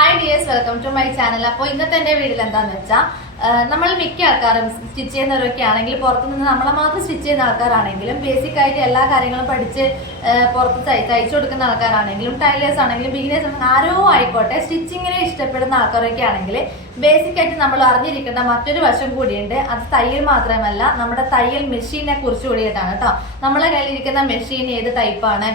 Hi dears, welcome to my channel. അപ്പോൾ ഇന്നത്തെ എൻ്റെ വീട്ടിൽ എന്താണെന്ന് വെച്ചാൽ നമ്മൾ മിക്ക ആൾക്കാരും സ്റ്റിച്ച് ചെയ്യുന്നവരൊക്കെ ആണെങ്കിൽ പുറത്തുനിന്ന് നമ്മളെ മാത്രം സ്റ്റിച്ച് ചെയ്യുന്ന ആൾക്കാരാണെങ്കിലും ബേസിക് ആയിട്ട് എല്ലാ കാര്യങ്ങളും പഠിച്ച് പുറത്ത് തയ്ച്ചു കൊടുക്കുന്ന ആൾക്കാരാണെങ്കിലും ടൈലേഴ്സ് ആണെങ്കിലും ബിഗിനേഴ്സ് ആരോ ആയിക്കോട്ടെ സ്റ്റിച്ചിങ്ങിനെ ഇഷ്ടപ്പെടുന്ന ആൾക്കാരൊക്കെ ആണെങ്കിൽ ബേസിക് ആയിട്ട് നമ്മൾ അറിഞ്ഞിരിക്കേണ്ട മറ്റൊരു വശം കൂടിയുണ്ട്. അത് തയ്യൽ മാത്രമല്ല, നമ്മുടെ തയ്യൽ മെഷീനെ കുറിച്ച് കൂടിയിട്ടാണ് കേട്ടോ. നമ്മളെ കയ്യിലിരിക്കുന്ന മെഷീൻ ഏത് ടൈപ്പാണ്,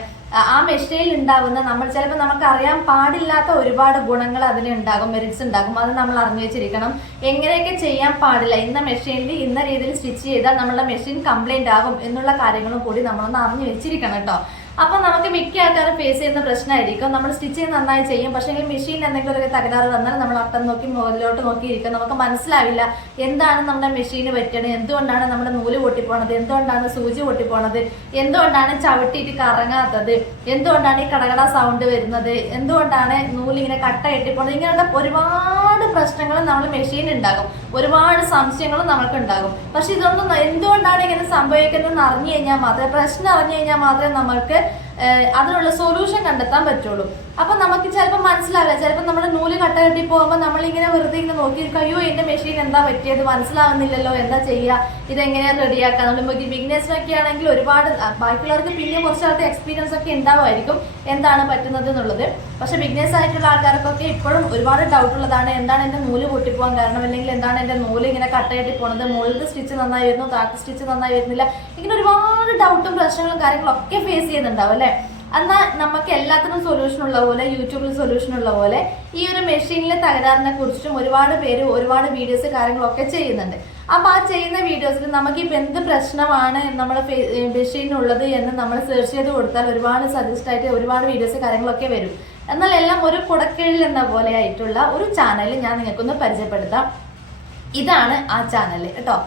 ആ മെഷീനിൽ ഉണ്ടാകുന്ന നമ്മൾ ചിലപ്പോൾ നമുക്ക് അറിയാൻ പാടില്ലാത്ത ഒരുപാട് ഗുണങ്ങൾ അതിലുണ്ടാകും, മെറിറ്റ്സ് ഉണ്ടാകും. അത് നമ്മൾ അറിഞ്ഞു വെച്ചിരിക്കണം. എങ്ങനെയൊക്കെ ചെയ്യാൻ പാടില്ല, ഇന്ന മെഷീനിൽ ഇന്ന രീതിയിൽ സ്റ്റിച്ച് ചെയ്താൽ നമ്മളുടെ മെഷീൻ കംപ്ലൈന്റ് ആകും എന്നുള്ള കാര്യങ്ങളും കൂടി നമ്മളൊന്ന് അറിഞ്ഞു വെച്ചിരിക്കണം കേട്ടോ. അപ്പോൾ നമുക്ക് മിക്ക ആൾക്കാരും ഫേസ് ചെയ്യുന്ന പ്രശ്നമായിരിക്കും, നമ്മൾ സ്റ്റിച്ചിങ് നന്നായി ചെയ്യും, പക്ഷേ മെഷീൻ എന്തെങ്കിലും ഒരു തകരാറ് വന്നാൽ നമ്മൾ അട്ടം നോക്കി മുകളിലോട്ട് നോക്കിയിരിക്കും. നമുക്ക് മനസ്സിലാവില്ല എന്താണ് നമ്മുടെ മെഷീന് പറ്റണത്, എന്തുകൊണ്ടാണ് നമ്മുടെ നൂല് പൊട്ടിപ്പോണത്, എന്തുകൊണ്ടാണ് സൂചി പൊട്ടിപ്പോണത്, എന്തുകൊണ്ടാണ് ചവിട്ടിയിട്ട് കറങ്ങാത്തത്, എന്തുകൊണ്ടാണ് ഈ കടകട സൗണ്ട് വരുന്നത്, എന്തുകൊണ്ടാണ് നൂലിങ്ങനെ കട്ട കെട്ടിപ്പോണത്. ഇങ്ങനെയുള്ള ഒരുപാട് പ്രശ്നങ്ങൾ നമ്മൾ മെഷീൻ ഉണ്ടാകും, ഒരുപാട് സംശയങ്ങളും നമ്മൾക്ക് ഉണ്ടാകും. പക്ഷെ ഇതൊന്നും എന്തുകൊണ്ടാണ് ഇങ്ങനെ സംഭവിക്കുന്നതെന്ന് അറിഞ്ഞു കഴിഞ്ഞാൽ മാത്രമേ, പ്രശ്നം അറിഞ്ഞു കഴിഞ്ഞാൽ മാത്രമേ നമ്മൾക്ക് അതിനുള്ള സൊല്യൂഷൻ കണ്ടെത്താൻ പറ്റുള്ളൂ. അപ്പൊ നമുക്ക് ചിലപ്പോൾ മനസ്സിലാവില്ല. ചിലപ്പോൾ നമ്മുടെ നൂല് കട്ട കെട്ടി പോകുമ്പോൾ നമ്മളിങ്ങനെ വെറുതെ ഇങ്ങനെ നോക്കിയിരിക്കും, അയ്യോ എന്റെ മെഷീൻ എന്താ പറ്റിയത്, മനസ്സിലാവുന്നില്ലല്ലോ, എന്താ ചെയ്യുക, ഇതെങ്ങനെയാണ് റെഡിയാക്കുക. നമ്മൾ ബിഗിനേഴ്സിനൊക്കെ ആണെങ്കിൽ ഒരുപാട്, ബാക്കിയുള്ളവർക്ക് പിന്നെ കുറച്ചാളത്തെ എക്സ്പീരിയൻസ് ഒക്കെ ഉണ്ടാവുമായിരിക്കും എന്താണ് പറ്റുന്നത് എന്നുള്ളത്. പക്ഷെ ബിഗിനേഴ്സ് ആയിട്ടുള്ള ആൾക്കാർക്കൊക്കെ ഇപ്പോഴും ഒരുപാട് ഡൗട്ട് ഉള്ളതാണ്, എന്താണ് എന്റെ നൂല് പൊട്ടിപ്പോകാൻ കാരണം, അല്ലെങ്കിൽ എന്താണ് എന്റെ നൂല് ഇങ്ങനെ കട്ട കെട്ടി പോകുന്നത്, മുകളിൽ സ്റ്റിച്ച് നന്നായി വരുന്നു, താഴത്തെ സ്റ്റിച്ച് നന്നായി വരുന്നില്ല. ഇങ്ങനെ ഒരുപാട് ഡൗട്ടും പ്രശ്നങ്ങളും കാര്യങ്ങളും ഒക്കെ ഫേസ് ചെയ്യുന്നുണ്ടാവും അല്ലെ. എന്നാൽ നമുക്ക് എല്ലാത്തിനും സൊല്യൂഷൻ ഉള്ള പോലെ, യൂട്യൂബിൽ സൊല്യൂഷൻ ഉള്ള പോലെ ഈ ഒരു മെഷീനിലെ തകരാറിനെ കുറിച്ചും ഒരുപാട് പേര് ഒരുപാട് വീഡിയോസ് കാര്യങ്ങളൊക്കെ ചെയ്യുന്നുണ്ട്. അപ്പൊ ആ ചെയ്യുന്ന വീഡിയോസിൽ നമുക്ക് ഇപ്പൊ എന്ത് പ്രശ്നമാണ് നമ്മുടെ മെഷീനുള്ളത് എന്ന് നമ്മൾ സെർച്ച് ചെയ്ത് കൊടുത്താൽ ഒരുപാട് സജസ്റ്റ് ആയിട്ട് ഒരുപാട് വീഡിയോസ് കാര്യങ്ങളൊക്കെ വരും. എന്നാൽ എല്ലാം ഒരു കുടക്കീഴിൽ എന്ന പോലെ ആയിട്ടുള്ള ഒരു ചാനൽ ഞാൻ നിങ്ങൾക്കൊന്ന് പരിചയപ്പെടുത്താം. ഇതാണ് ആ ചാനൽ കേട്ടോ.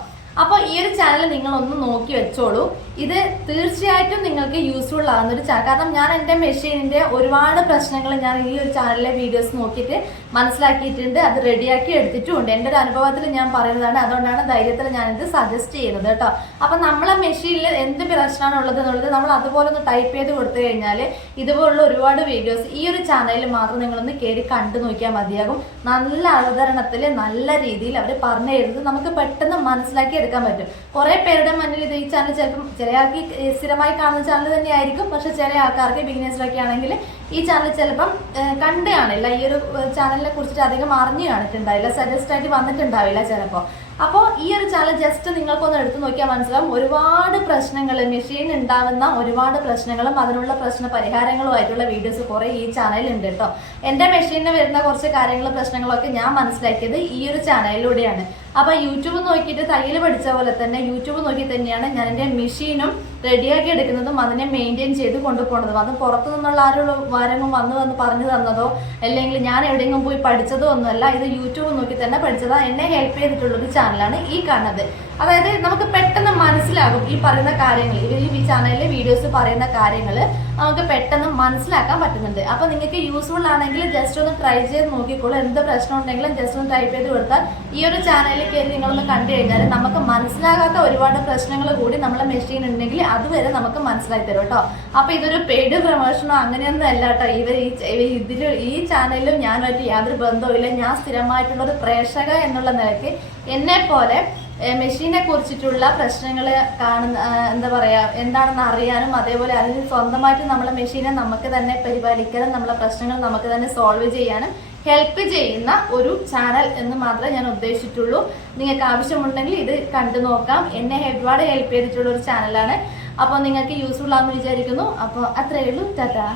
അപ്പോൾ ഈ ഒരു ചാനൽ നിങ്ങൾ ഒന്ന് നോക്കി വെച്ചോളൂ. ഇത് തീർച്ചയായിട്ടും നിങ്ങൾക്ക് യൂസ്ഫുൾ ആകുന്ന ഒരു ചാനൽ. കാരണം ഞാൻ എൻ്റെ മെഷീനിൻ്റെ ഒരുപാട് പ്രശ്നങ്ങൾ ഞാൻ ഈ ഒരു ചാനലിലെ വീഡിയോസ് നോക്കിയിട്ട് മനസ്സിലാക്കിയിട്ടുണ്ട്, അത് റെഡിയാക്കി എടുത്തിട്ടുമുണ്ട്. എൻ്റെ ഒരു അനുഭവത്തിൽ ഞാൻ പറയുന്നതാണ്, അതുകൊണ്ടാണ് ധൈര്യത്തിൽ ഞാനിത് സജസ്റ്റ് ചെയ്യുന്നത് കേട്ടോ. അപ്പം നമ്മളെ മെഷീനിൽ എന്ത് പ്രശ്നമാണ് ഉള്ളത് എന്നുള്ളത് നമ്മൾ അതുപോലെ ഒന്ന് ടൈപ്പ് ചെയ്ത് കൊടുത്തു കഴിഞ്ഞാൽ ഇതുപോലുള്ള ഒരുപാട് വീഡിയോസ് ഈ ഒരു ചാനലിൽ മാത്രം നിങ്ങളൊന്ന് കയറി കണ്ടു നോക്കിയാൽ മതിയാകും. നല്ല അവതരണത്തിൽ നല്ല രീതിയിൽ അവർ പറഞ്ഞു തരുന്നത് നമുക്ക് പെട്ടെന്ന് മനസ്സിലാക്കി എടുക്കാൻ പറ്റും. കുറെ പേരുടെ മുന്നിൽ ഇത് ഈ ചാനൽ ചിലപ്പം ചില ആൾക്ക് സ്ഥിരമായി കാണുന്ന ചാനൽ തന്നെ ആയിരിക്കും, പക്ഷെ ചില ആൾക്കാർക്ക് ബിഗിനേഴ്സിലൊക്കെ ആണെങ്കിൽ ഈ ചാനൽ ചിലപ്പം കണ്ടു കാണില്ല, ഈ ഒരു ചാനലിനെ കുറിച്ചിട്ട് അധികം അറിഞ്ഞു കാണിട്ടുണ്ടാവില്ല, സജസ്റ്റ് ആയിട്ട് വന്നിട്ടുണ്ടാവില്ല ചിലപ്പോൾ. അപ്പോൾ ഈ ഒരു ചാനൽ ജസ്റ്റ് നിങ്ങൾക്കൊന്ന് എടുത്തു നോക്കിയാൽ മനസ്സിലാവും ഒരുപാട് പ്രശ്നങ്ങൾ, മെഷീൻ ഉണ്ടാകുന്ന ഒരുപാട് പ്രശ്നങ്ങളും അതിനുള്ള പ്രശ്ന പരിഹാരങ്ങളുമായിട്ടുള്ള വീഡിയോസ് കുറേ ഈ ചാനലിൽ ഉണ്ട് കേട്ടോ. എൻ്റെ മെഷീനിൽ വരുന്ന കുറച്ച് കാര്യങ്ങളും പ്രശ്നങ്ങളൊക്കെ ഞാൻ മനസ്സിലാക്കിയത് ഈ ഒരു ചാനലിലൂടെയാണ്. അപ്പോൾ യൂട്യൂബ് നോക്കിയിട്ട് തയ്യൽ പഠിച്ച പോലെ തന്നെ യൂട്യൂബ് നോക്കി തന്നെയാണ് ഞാൻ എൻ്റെ മെഷീനും റെഡിയാക്കി എടുക്കുന്നതും അതിനെ മെയിൻറ്റെയിൻ ചെയ്ത് കൊണ്ടുപോകുന്നതും. അത് പുറത്തു നിന്നുള്ള ആരെങ്കിലും വന്ന് പറഞ്ഞു തന്നതോ അല്ലെങ്കിൽ ഞാൻ എവിടെയെങ്കിലും പോയി പഠിച്ചതോ ഒന്നുമല്ല. ഇത് യൂട്യൂബ് നോക്കി തന്നെ പഠിച്ചതാണ്. എന്നെ ഹെൽപ്പ് ചെയ്തിട്ടുള്ളൊരു ചാനലാണ് ഈ കാണുന്നത്. അതായത് നമുക്ക് പെട്ടെന്ന് മനസ്സിലാകും ഈ പറയുന്ന കാര്യങ്ങൾ, ഈ ചാനലിലെ വീഡിയോസ് പറയുന്ന കാര്യങ്ങൾ നമുക്ക് പെട്ടെന്ന് മനസ്സിലാക്കാൻ പറ്റുന്നുണ്ട്. അപ്പോൾ നിങ്ങൾക്ക് യൂസ്ഫുൾ ആണെങ്കിൽ ജസ്റ്റ് ഒന്ന് ട്രൈ ചെയ്ത് നോക്കിക്കോളൂ. എന്ത് പ്രശ്നം ഉണ്ടെങ്കിലും ജസ്റ്റ് ഒന്ന് ടൈപ്പ് ചെയ്ത് കൊടുത്താൽ ഈ ഒരു ചാനലിൽ കയറി നിങ്ങളൊന്ന് കണ്ടു കഴിഞ്ഞാൽ നമുക്ക് മനസ്സിലാകാത്ത ഒരുപാട് പ്രശ്നങ്ങൾ കൂടി നമ്മളെ മെഷീൻ ഉണ്ടെങ്കിൽ അതുവരെ നമുക്ക് മനസ്സിലാക്കി തരും കേട്ടോ. അപ്പോൾ ഇതൊരു പെയ്ഡ് പ്രൊമോഷനോ അങ്ങനെയൊന്നും അല്ല കേട്ടോ. ഈ ചാനലിലും ഞാനായിട്ട് യാതൊരു ബന്ധവും ഇല്ല. ഞാൻ സ്ഥിരമായിട്ടുള്ള ഒരു പ്രേക്ഷക എന്നുള്ള നിലയ്ക്ക് എന്നെ പോലെ മെഷീനെ കുറിച്ചിട്ടുള്ള പ്രശ്നങ്ങൾ എന്താ പറയുക, എന്താണെന്ന് അറിയാനും അതേപോലെ അതിന് സ്വന്തമായിട്ട് നമ്മളെ മെഷീനെ നമുക്ക് തന്നെ പരിപാലിക്കാനും നമ്മളെ പ്രശ്നങ്ങൾ നമുക്ക് തന്നെ സോൾവ് ചെയ്യാനും ഹെൽപ്പ് ചെയ്യുന്ന ഒരു ചാനൽ എന്ന് മാത്രമേ ഞാൻ ഉദ്ദേശിച്ചിട്ടുള്ളൂ. നിങ്ങൾക്ക് ആവശ്യമുണ്ടെങ്കിൽ ഇത് കണ്ടു നോക്കാം. എന്നെ ഒരുപാട് ഹെൽപ്പ് ചെയ്തിട്ടുള്ള ഒരു ചാനലാണ്. അപ്പോൾ നിങ്ങൾക്ക് യൂസ്ഫുൾ ആണെന്ന് വിചാരിക്കുന്നു. അപ്പോൾ അത്രയേ ഉള്ളൂ. ടാറ്റാ.